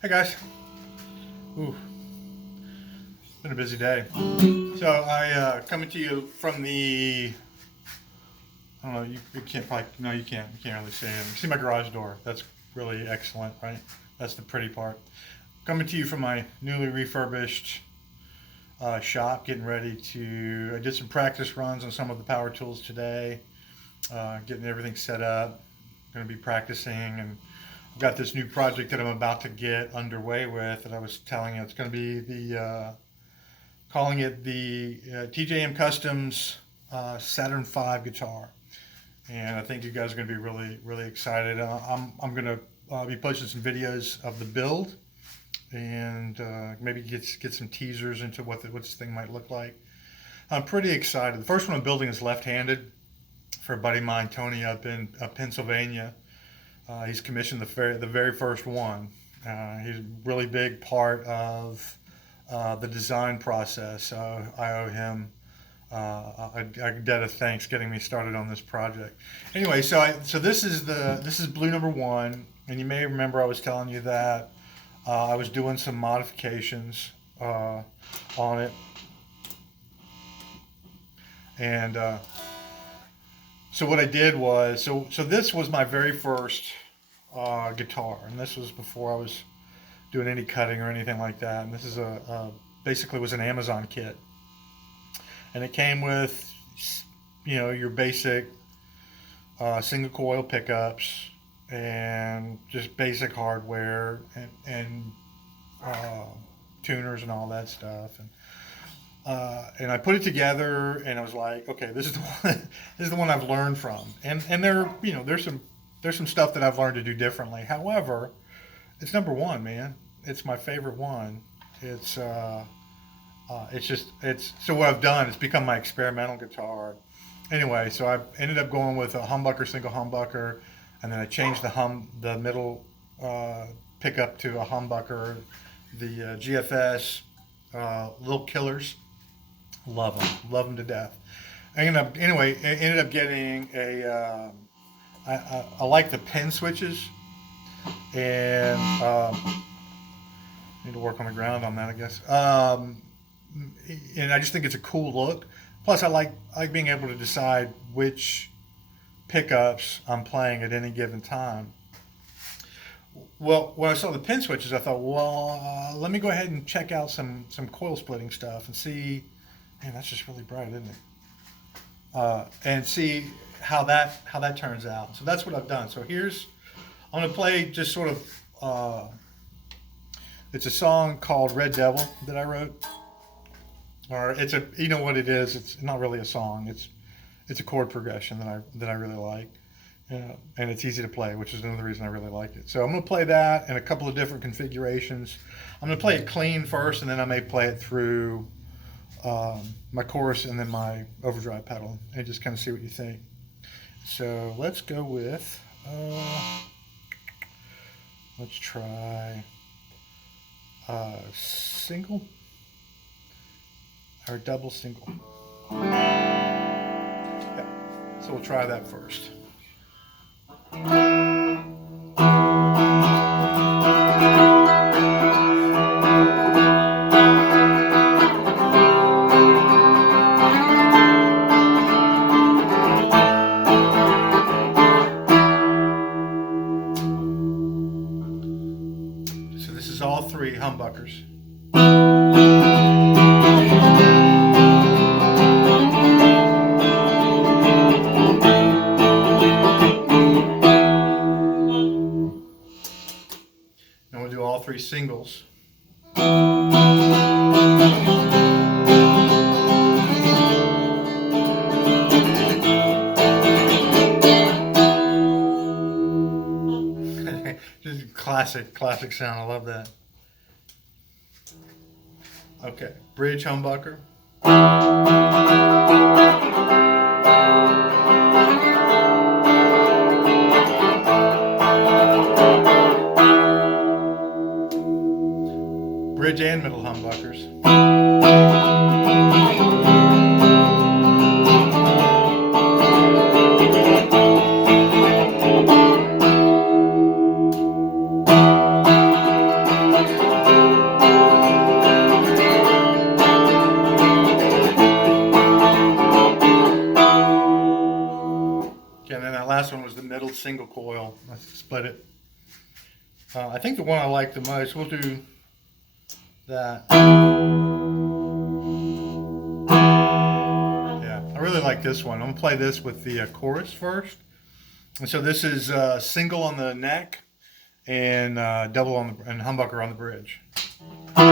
Hey guys. Ooh, been a busy day. So I coming to you from the. I don't know. You can't probably. No, you can't. You can't really see it. See my garage door. That's really excellent, right? That's the pretty part. Coming to you from my newly refurbished shop. Getting ready to. I did some practice runs on some of the power tools today. Getting everything set up. Going to be practicing and. Got this new project that I'm about to get underway with that I was telling you. It's going to be the calling it the TJM Customs Saturn V guitar, and I think you guys are going to be really excited. I'm going to be posting some videos of the build and maybe get some teasers into what this thing might look like. I'm pretty excited. The first one I'm building is left-handed for a buddy of mine, Tony, up in Pennsylvania. He's commissioned the very first one. He's a really big part of the design process. So I owe him a debt of thanks getting me started on this project. Anyway, so this is blue number one, and you may remember I was telling you that I was doing some modifications on it, and so what I did was, so this was my very first guitar, and this was before I was doing any cutting or anything like that. And this is basically was an Amazon kit, and it came with, your basic single coil pickups and just basic hardware and tuners and all that stuff. And I put it together, and I was like, okay, this is the one, this is the one I've learned from. And there's some stuff that I've learned to do differently. However, it's number one, man. It's my favorite one. It's so what I've done is become my experimental guitar. Anyway, so I ended up going with a humbucker, single humbucker, and then I changed the middle pickup to a humbucker, the GFS Little Killers. Love them to death. I ended up getting a. I like the pin switches, and need to work on the ground on that, I guess. And I just think it's a cool look. Plus, I like being able to decide which pickups I'm playing at any given time. Well, when I saw the pin switches, I thought, well, let me go ahead and check out some coil splitting stuff and see. Man, that's just really bright, isn't it? And see how that turns out. So that's what I've done. So I'm going to play just sort of. It's a song called "Red Devil" that I wrote, or you know what it is. It's not really a song. It's a chord progression that I really like. And it's easy to play, which is another reason I really like it. So I'm going to play that in a couple of different configurations. I'm going to play it clean first, and then I may play it through my chorus and then my overdrive pedal, and just kind of see what you think. So let's go with, let's try single or double single. Yeah. So we'll try that first. So this is all three humbuckers. And we'll do all three singles. Just classic sound. I love that. Okay, bridge humbucker. Bridge and middle humbuckers. little single coil. Let's split it. I think the one I like the most, we'll do that. Yeah, I really like this one. I'm gonna play this with the chorus first. And so this is single on the neck and double on the and humbucker on the bridge. I'm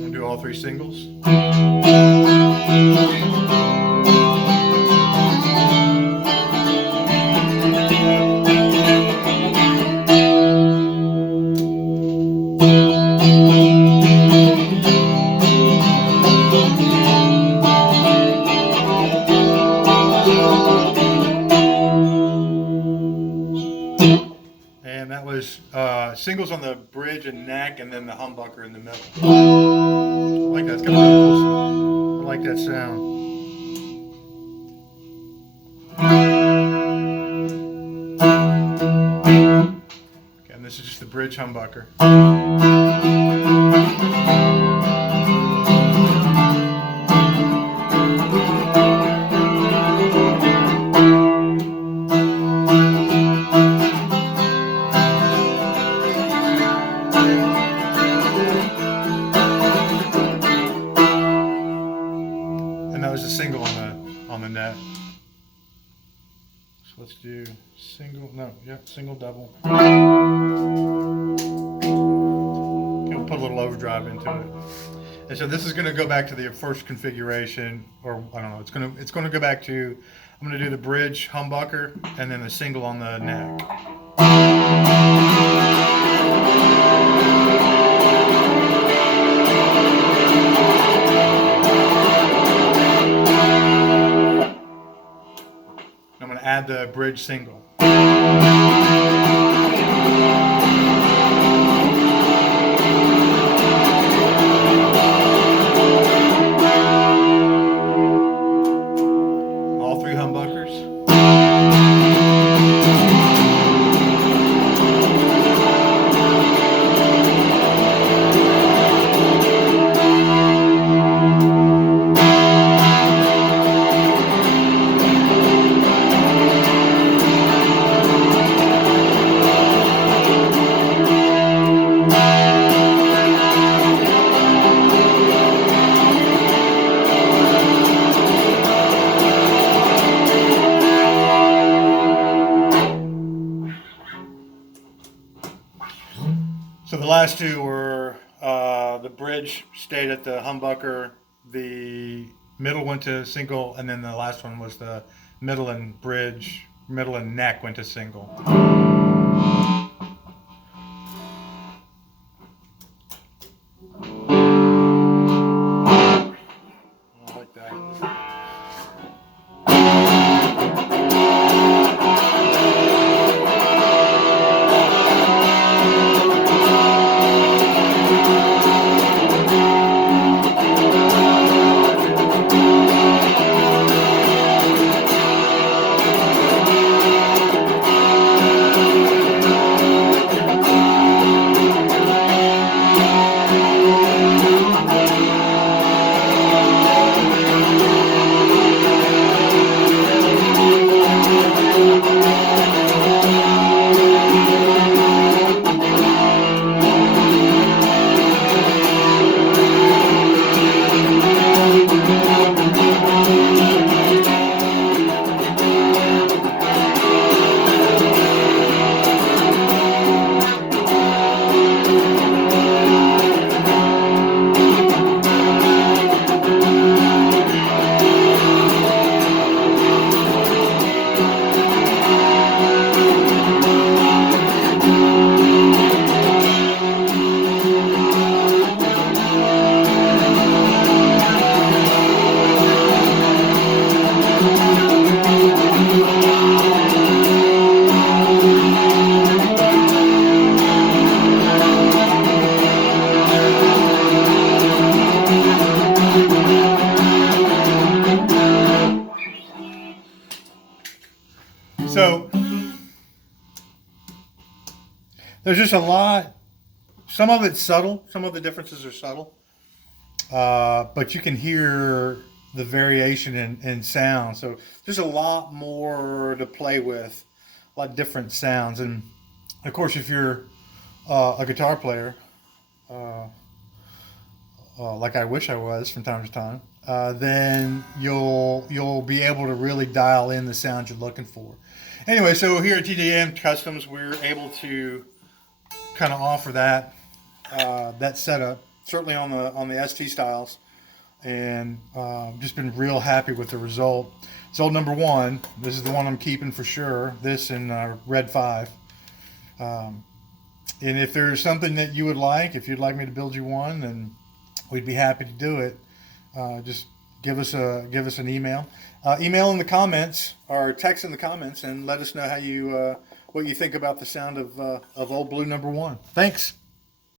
gonna do all three singles. And that was singles on the bridge and neck, and then the humbucker in the middle. I like that. It's got a really cool sound. I like that sound. Okay, and this is just the bridge humbucker. That was a single on the net. So let's do single, single double. Okay, we'll put a little overdrive into it. And so this is going to go back to the first configuration, or I don't know. It's going to go back to. I'm going to do the bridge humbucker and then the single on the neck. I'm going to add the bridge single. All three humbuckers. So the last two were the bridge stayed at the humbucker, the middle went to single, and then the last one was the middle and bridge, middle and neck went to single. I like that. So there's just a lot some of it's subtle. Some of the differences are subtle. But you can hear the variation in sound. So there's a lot more to play with, a lot of different sounds. And of course, if you're a guitar player, uh, like I wish I was from time to time, then you'll be able to really dial in the sound you're looking for. Anyway, so here at TJM Customs, we're able to kind of offer that setup, certainly on the ST styles, and just been real happy with the result. It's old number one. This is the one I'm keeping for sure. This in red 5. And if there's something that you would like, if you'd like me to build you one, then we'd be happy to do it. Just give us an email. Email in the comments or text in the comments and let us know how you what you think about the sound of Old Blue number one. Thanks.